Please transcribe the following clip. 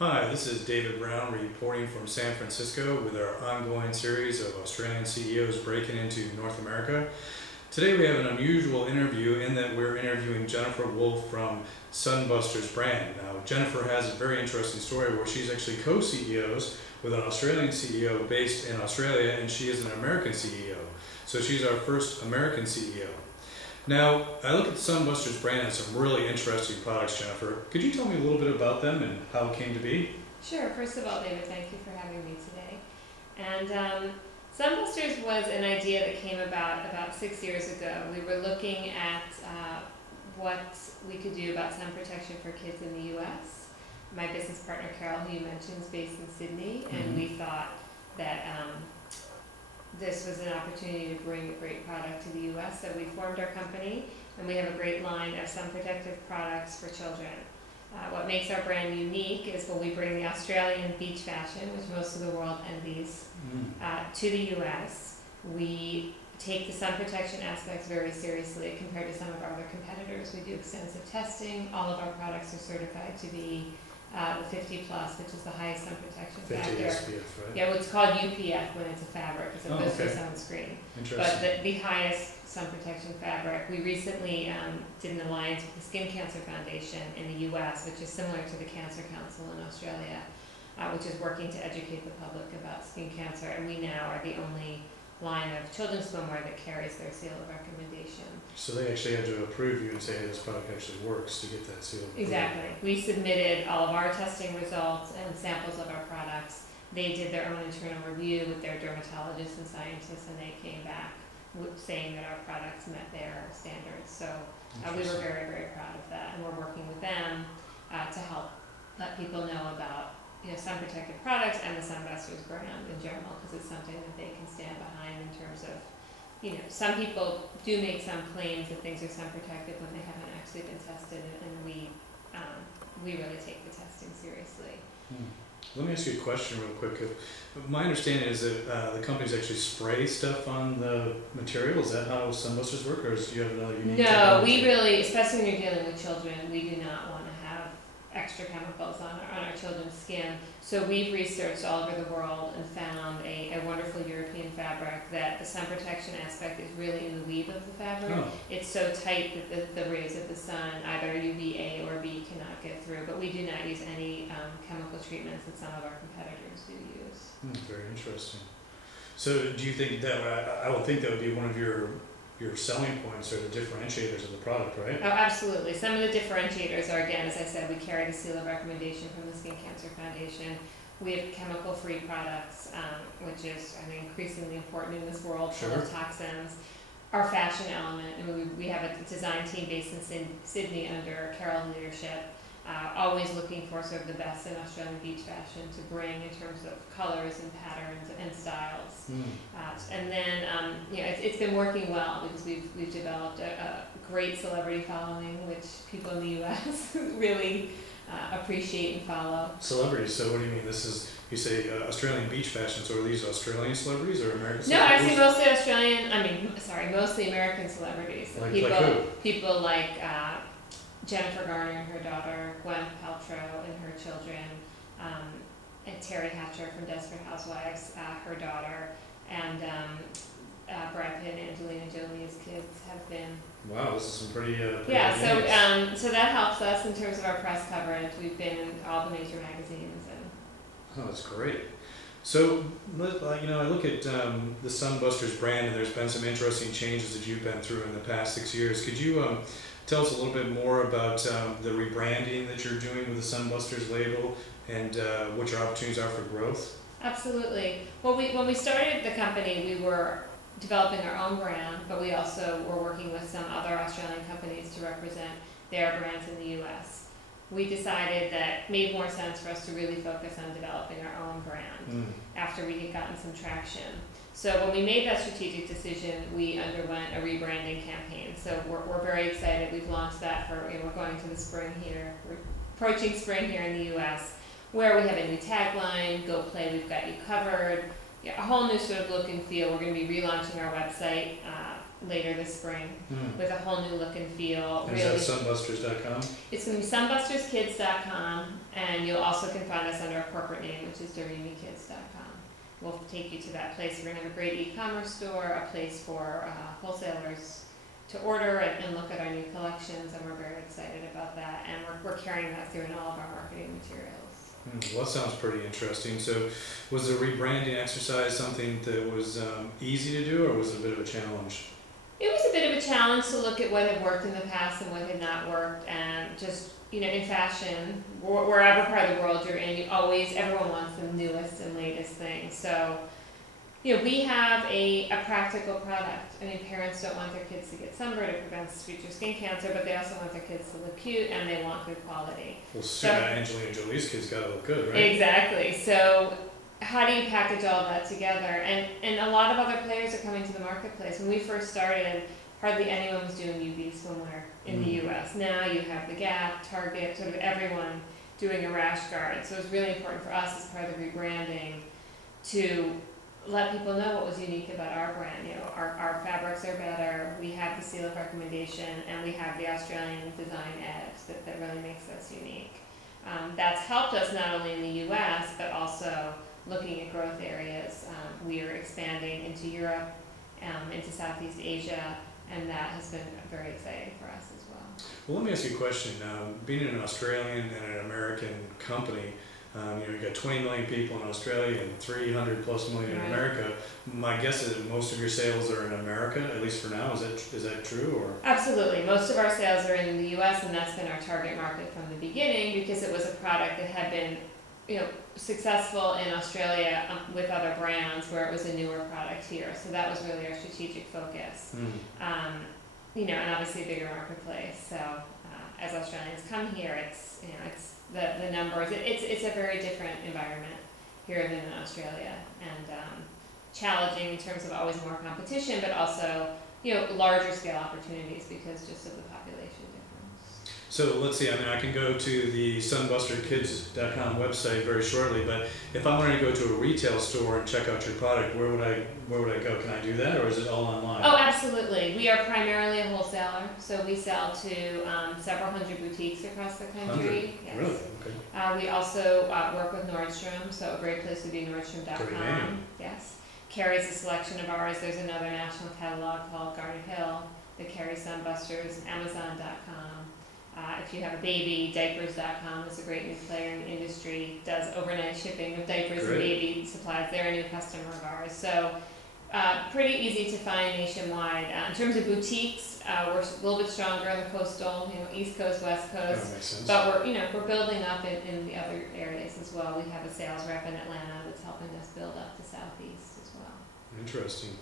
Hi, this is David Brown reporting from San Francisco with our ongoing series of Australian CEOs breaking into North America. Today we have an unusual interview in that we're interviewing Jennifer Wolfe from Sunbusters brand. Now, Jennifer has a very interesting story where she's actually co-CEOs with an Australian CEO based in Australia, and she is an American CEO. So she's our first American CEO. Now, I look at the Sunbusters brand and some really interesting products, Jennifer. Could you tell me a little bit about them and how it came to be? Sure. First of all, David, thank you for having me today. And Sunbusters was an idea that came about 6 years ago. We were looking at what we could do about sun protection for kids in the U.S. My business partner, Carol, who you mentioned, is based in Sydney, and we thought that this was an opportunity to bring a great product to the U.S., so we formed our company, and we have a great line of sun protective products for children. What makes our brand unique is when we bring the Australian beach fashion, which most of the world envies, to the U.S. We take the sun protection aspects very seriously compared to some of our other competitors. We do extensive testing. All of our products are certified to be the 50 plus, which is the highest sun protection 50 factor. SPF, right? Yeah, well, it's called UPF when it's a fabric, as opposed to sunscreen. But the highest sun protection fabric. We recently did an alliance with the Skin Cancer Foundation in the U.S., which is similar to the Cancer Council in Australia, which is working to educate the public about skin cancer. And we now are the only line of children's swimwear that carries their seal of recommendation. So they actually had to approve you and say, hey, this product actually works to get that seal of approval. Exactly. We submitted all of our testing results and samples of our products. They did their own internal review with their dermatologists and scientists, and they came back saying that our products met their standards. So we were very, very proud of that, and we're working with them to help let people know about sun protective products and the Sunbusters brand in general, because it's something that they can stand behind in terms of, some people do make some claims that things are sun protective when they haven't actually been tested, and we really take the testing seriously. Let me ask you a question real quick. My understanding is that the companies actually spray stuff on the material. Is that how Sunbusters work, or do you have another unique technology? No, we really, especially when you're dealing with children, we do not want to have extra chemicals on our children's skin. So we've researched all over the world and found a wonderful European fabric that the sun protection aspect is really in the weave of the fabric. It's so tight that the rays of the sun, either UVA or B, cannot get through. But we do not use any chemical treatments that some of our competitors do use. Very interesting. So do you think that, I would think that would be one of your selling points or the differentiators of the product, right? Oh, absolutely. Some of the differentiators are, again, as I said, we carry the seal of recommendation from the Skin Cancer Foundation. We have chemical-free products, which is, increasingly important in this world full of toxins. Our fashion element, and we have a design team based in Sydney under Carol's leadership, always looking for sort of the best in Australian beach fashion to bring in terms of colors and patterns and styles. And then, it's been working well because we've developed a great celebrity following, which people in the U.S. really appreciate and follow. Celebrities, so what do you mean? This is, you say Australian beach fashion, so are these Australian celebrities or American celebrities? No, actually mostly American celebrities. Like who? People like Jennifer Garner and her daughter, Gwyneth Paltrow and her children, and Terry Hatcher from Desperate Housewives, her daughter, and Brad Pitt and Angelina Jolie's kids have been. Wow, this is some pretty so that helps us in terms of our press coverage. We've been in all the major magazines. Oh, that's great. So, I look at the Sunbusters brand, and there's been some interesting changes that you've been through in the past 6 years. Could you tell us a little bit more about the rebranding that you're doing with the Sunbusters label and what your opportunities are for growth? Absolutely. Well, when we started the company, we were developing our own brand, but we also were working with some other Australian companies to represent their brands in the U.S. We decided that it made more sense for us to really focus on developing our own brand after we had gotten some traction. So when we made that strategic decision, we underwent a rebranding campaign. So we're very excited. We've launched that we're going to the spring here. We're approaching spring here in the U.S., where we have a new tagline, "Go Play, We've Got You Covered." A whole new sort of look and feel. We're going to be relaunching our website later this spring with a whole new look and feel. And really, is that sunbusters.com? It's going to be sunbusterskids.com, and you'll also can find us under our corporate name, which is DarimiKidz.com. We'll take you to that place. We're going to have a great e-commerce store, a place for wholesalers to order and look at our new collections, and we're very excited about that. And we're carrying that through in all of our marketing materials. Well, that sounds pretty interesting. So was the rebranding exercise something that was easy to do, or was it a bit of a challenge? It was a bit of a challenge to look at what had worked in the past and what had not worked, and just, in fashion, wherever part of the world you're in, everyone wants the newest and latest thing. So, we have a practical product. I mean, parents don't want their kids to get sunburned. It prevents future skin cancer, but they also want their kids to look cute, and they want good quality. Well, Angelina Jolie's kids gotta look good, right? Exactly. So how do you package all that together? And a lot of other players are coming to the marketplace. When we first started, hardly anyone was doing UV swimwear in the U.S. Now you have the Gap, Target, sort of everyone doing a rash guard. So it's really important for us as part of the rebranding to let people know what was unique about our brand. Our fabrics are better, we have the seal of recommendation, and we have the Australian design edge that really makes us unique. That's helped us not only in the U.S., but also looking at growth areas. We are expanding into Europe, into Southeast Asia, and that has been very exciting for us as well. Well, let me ask you a question. Being an Australian and an American company, you've got 20 million people in Australia and 300 plus million in America. My guess is that most of your sales are in America, at least for now. Is that true? Or? Absolutely. Most of our sales are in the U.S., and that's been our target market from the beginning, because it was a product that had been successful in Australia with other brands, where it was a newer product here. So that was really our strategic focus. And obviously a bigger marketplace. So as Australians come here, it's the numbers. It's a very different environment here than in Australia, and challenging in terms of always more competition, but also larger scale opportunities because just of the population difference. So let's see. I can go to the sunbusterkids.com website very shortly, but if I wanted to go to a retail store and check out your product, where would I go? Can I do that, or is it all online? Oh, absolutely. We are primarily a wholesaler, so we sell to several hundred boutiques across the country. Yes. Really? Okay. We also work with Nordstrom, so a great place would be Nordstrom.com. Great name. Yes. Carries a selection of ours. There's another national catalog called Garnet Hill that carries Sunbusters. Amazon.com. If you have a baby, diapers.com is a great new player in the industry, does overnight shipping of diapers and baby supplies. They're a new customer of ours. So pretty easy to find nationwide. In terms of boutiques, we're a little bit stronger on the coastal, East Coast, West Coast. That makes sense. But we're building up in the other areas as well. We have a sales rep in Atlanta that's helping us build up the Southeast as well. Interesting.